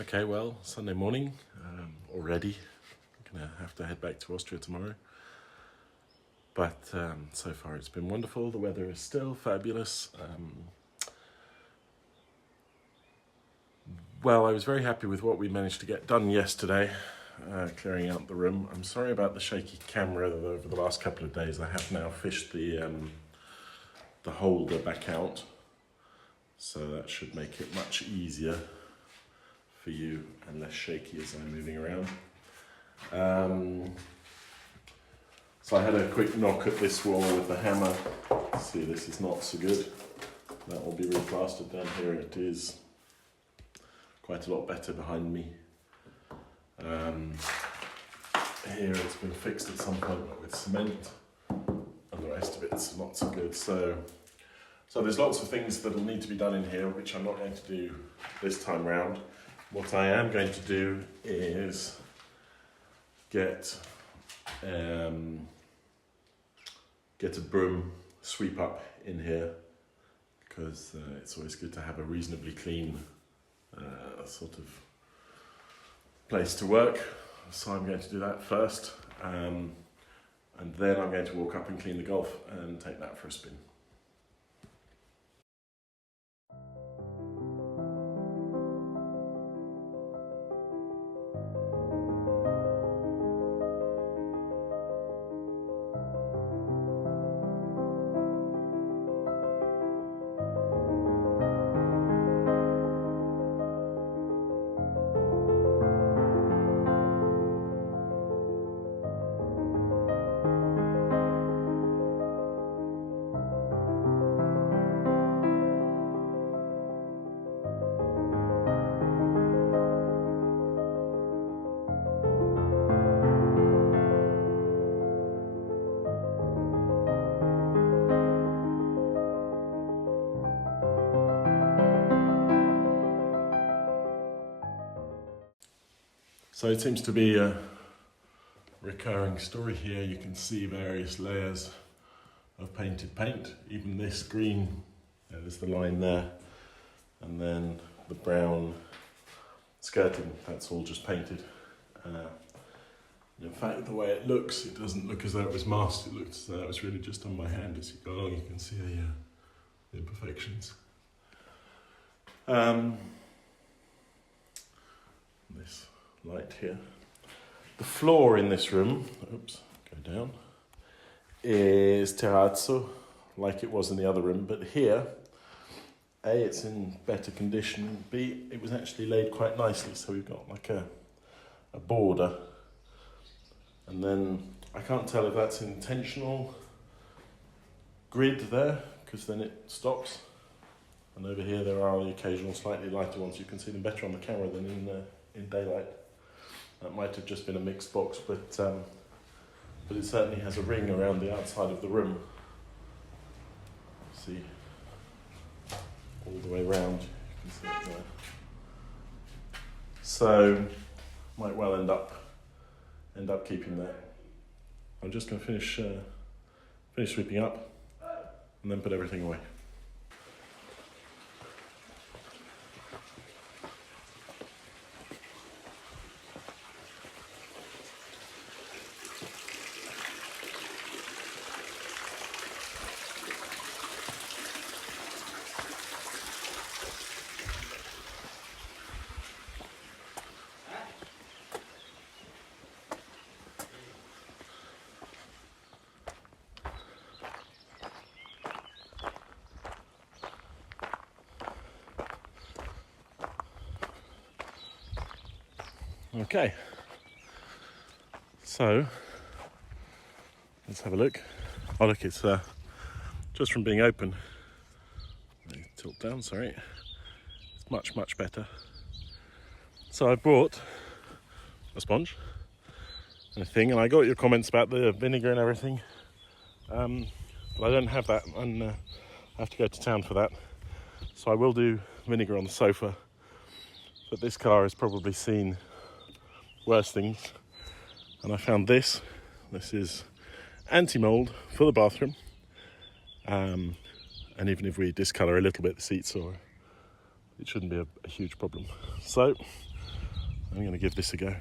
Okay, well, Sunday morning already. I'm gonna have to head back to Austria tomorrow. But so far it's been wonderful. The weather is still fabulous. Well, I was very happy with what we managed to get done yesterday, clearing out the room. I'm sorry about the shaky camera over the last couple of days. I have now fished the holder back out, so that should make it much easier for you and less shaky as I'm moving around. So I had a quick knock at this wall with the hammer. See, this is not so good. That will be replastered down here. It is quite a lot better behind me. Here it's been fixed at some point with cement, and the rest of it's not so good. So there's lots of things that will need to be done in here, which I'm not going to do this time round. What I am going to do is get a broom, sweep up in here, because it's always good to have a reasonably clean sort of place to work. So I'm going to do that first, and then I'm going to walk up and clean the golf and take that for a spin. So it seems to be a recurring story here. You can see various layers of painted paint. Even this green, there's the line there, and then the brown skirting, that's all just painted. In fact, the way it looks, it doesn't look as though it was masked. It looks as though it was really just on my hand. As you go along, you can see the imperfections. This light here. The floor in this room, oops, go down, is terrazzo, like it was in the other room, but here, A, it's in better condition, B, it was actually laid quite nicely, so we've got like a border, and then I can't tell if that's intentional grid there, because then it stops, and over here there are the occasional slightly lighter ones. You can see them better on the camera than in daylight. That might have just been a mixed box, but it certainly has a ring around the outside of the room. See, all the way around, you can see it there. So, might well end up keeping that. I'm just going to finish sweeping up, and then put everything away. Okay, so let's have a look. Oh look, it's just from being open. Tilt down, sorry. It's much better. So I bought a sponge and a thing, and I got your comments about the vinegar and everything, but I don't have that, and I have to go to town for that. So I will do vinegar on the sofa, but this car has probably seen worse things, and I found this. This is anti-mold for the bathroom, and even if we discolour a little bit the seats, or it shouldn't be a huge problem. So I'm going to give this a go.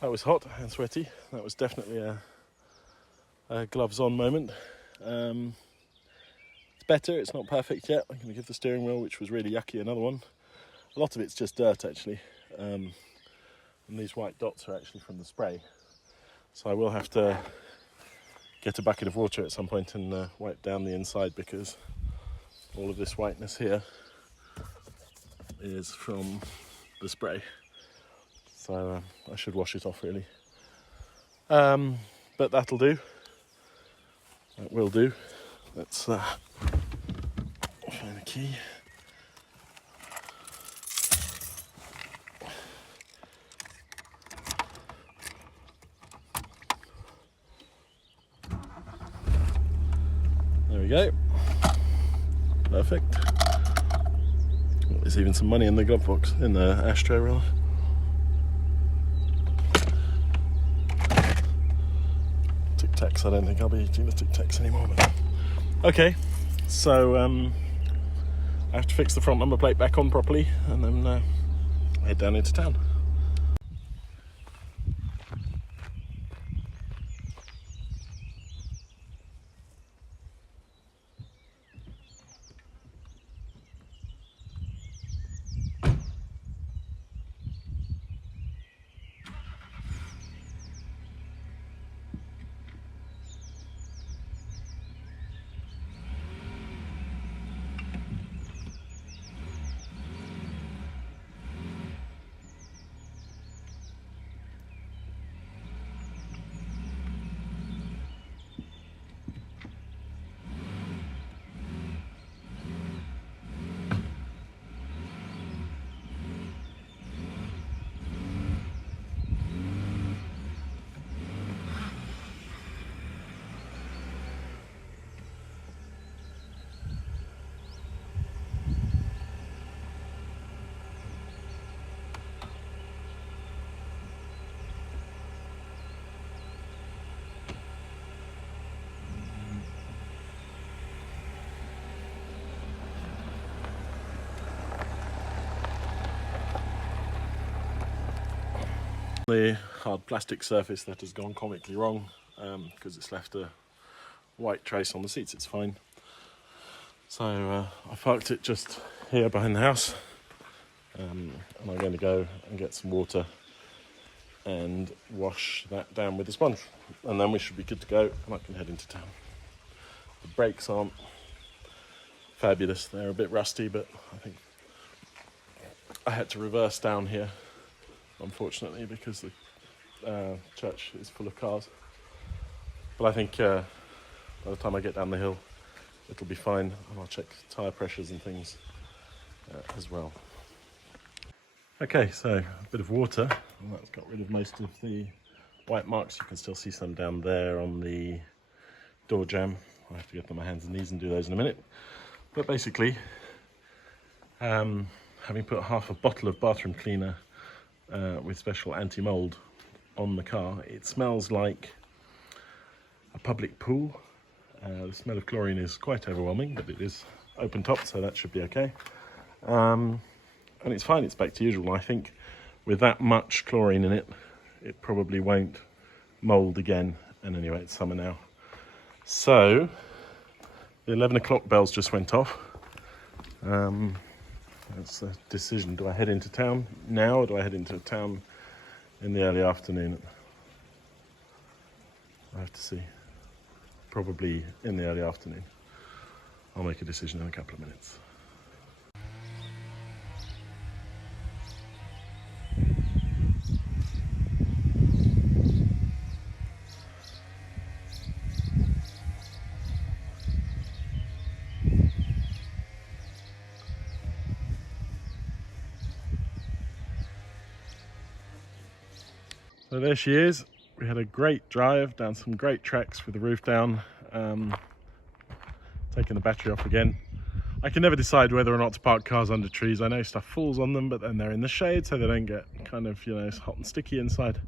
That was hot and sweaty. That was definitely a gloves on moment. It's better, it's not perfect yet. I'm going to give the steering wheel, which was really yucky, another one. A lot of it's just dirt actually. And these white dots are actually from the spray. So I will have to get a bucket of water at some point and wipe down the inside, because all of this whiteness here is from the spray. So I should wash it off really. But that'll do. That will do. Let's find a key. There we go. Perfect. There's even some money in the glove box, in the ashtray rather. Tic Tacs, I don't think I'll be eating the Tic Tacs anymore. But... Okay, so I have to fix the front number plate back on properly and then head down into town. The hard plastic surface that has gone comically wrong because it's left a white trace on the seats. It's fine. So I parked it just here behind the house, And I'm going to go and get some water and wash that down with the sponge, and then we should be good to go and I can head into town. The brakes aren't fabulous, they're a bit rusty, but I think I had to reverse down here, unfortunately, because the church is full of cars. But I think by the time I get down the hill it'll be fine, and I'll check tyre pressures and things as well. Okay, so a bit of water, and that's got rid of most of the white marks. You can still see some down there on the door jamb. I have to get on my hands and knees and do those in a minute. But basically, having put half a bottle of bathroom cleaner with special anti-mold on the car, it smells like a public pool. The smell of chlorine is quite overwhelming, but it is open top, so that should be okay. And it's fine, it's back to usual. I think with that much chlorine in it, it probably won't mould again. And anyway, it's summer now. So, the 11 o'clock bells just went off. That's a decision. Do I head into town now, or do I head into town in the early afternoon? I have to see. Probably in the early afternoon. I'll make a decision in a couple of minutes. So there she is. We had a great drive down some great tracks with the roof down, taking the battery off again. I can never decide whether or not to park cars under trees. I know stuff falls on them, but then they're in the shade so they don't get kind of, it's hot and sticky inside.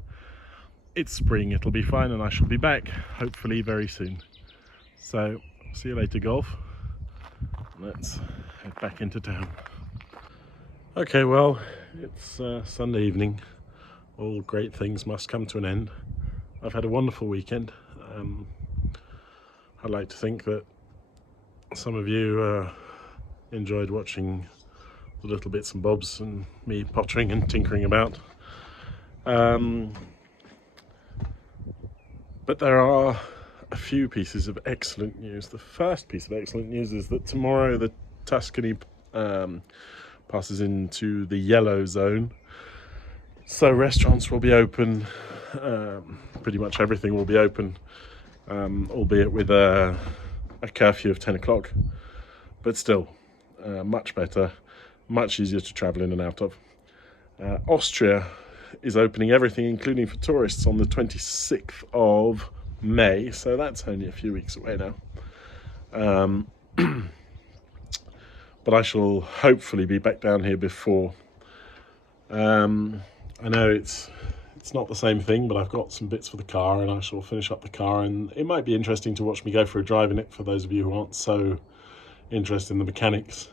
It's spring, it'll be fine, and I shall be back hopefully very soon. So see you later, golf. Let's head back into town. Okay, well, it's Sunday evening. All great things must come to an end. I've had a wonderful weekend. I'd like to think that some of you enjoyed watching the little bits and bobs and me pottering and tinkering about. But there are a few pieces of excellent news. The first piece of excellent news is that tomorrow the Tuscany passes into the yellow zone. So restaurants will be open, pretty much everything will be open, albeit with a curfew of 10 o'clock, but still much better, much easier to travel in and out of. Austria is opening everything, including for tourists, on the 26th of May, so that's only a few weeks away now. But I shall hopefully be back down here before. I know it's not the same thing, but I've got some bits for the car and I shall finish up the car, and it might be interesting to watch me go for a drive in it for those of you who aren't so interested in the mechanics.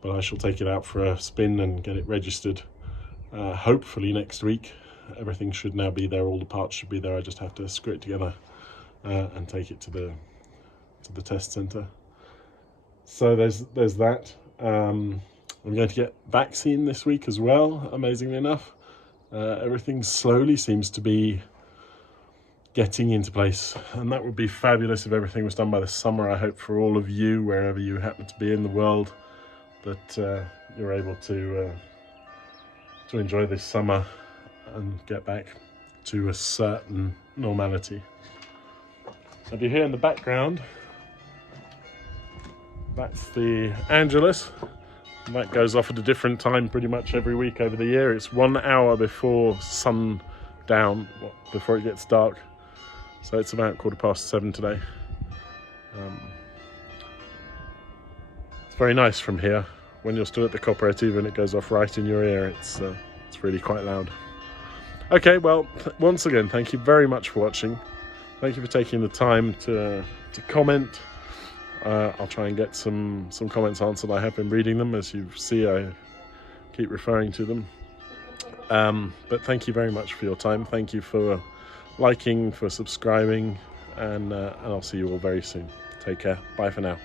But I shall take it out for a spin and get it registered, hopefully next week. Everything should now be there, all the parts should be there. I just have to screw it together and take it to the test centre. So there's that. I'm going to get vaccine this week as well, amazingly enough. Everything slowly seems to be getting into place, and that would be fabulous if everything was done by the summer. I hope for all of you, wherever you happen to be in the world, that you're able to enjoy this summer and get back to a certain normality. So if you hear in the background, that's the Angelus. And that goes off at a different time pretty much every week over the year. It's 1 hour before sundown, before it gets dark. So it's about 7:15 today. It's very nice from here. When you're stood at the cooperative and it goes off right in your ear, it's really quite loud. Okay, well, once again, thank you very much for watching. Thank you for taking the time to comment. I'll try and get some comments answered. I have been reading them. As you see, I keep referring to them. But thank you very much for your time. Thank you for liking, for subscribing, and I'll see you all very soon. Take care. Bye for now.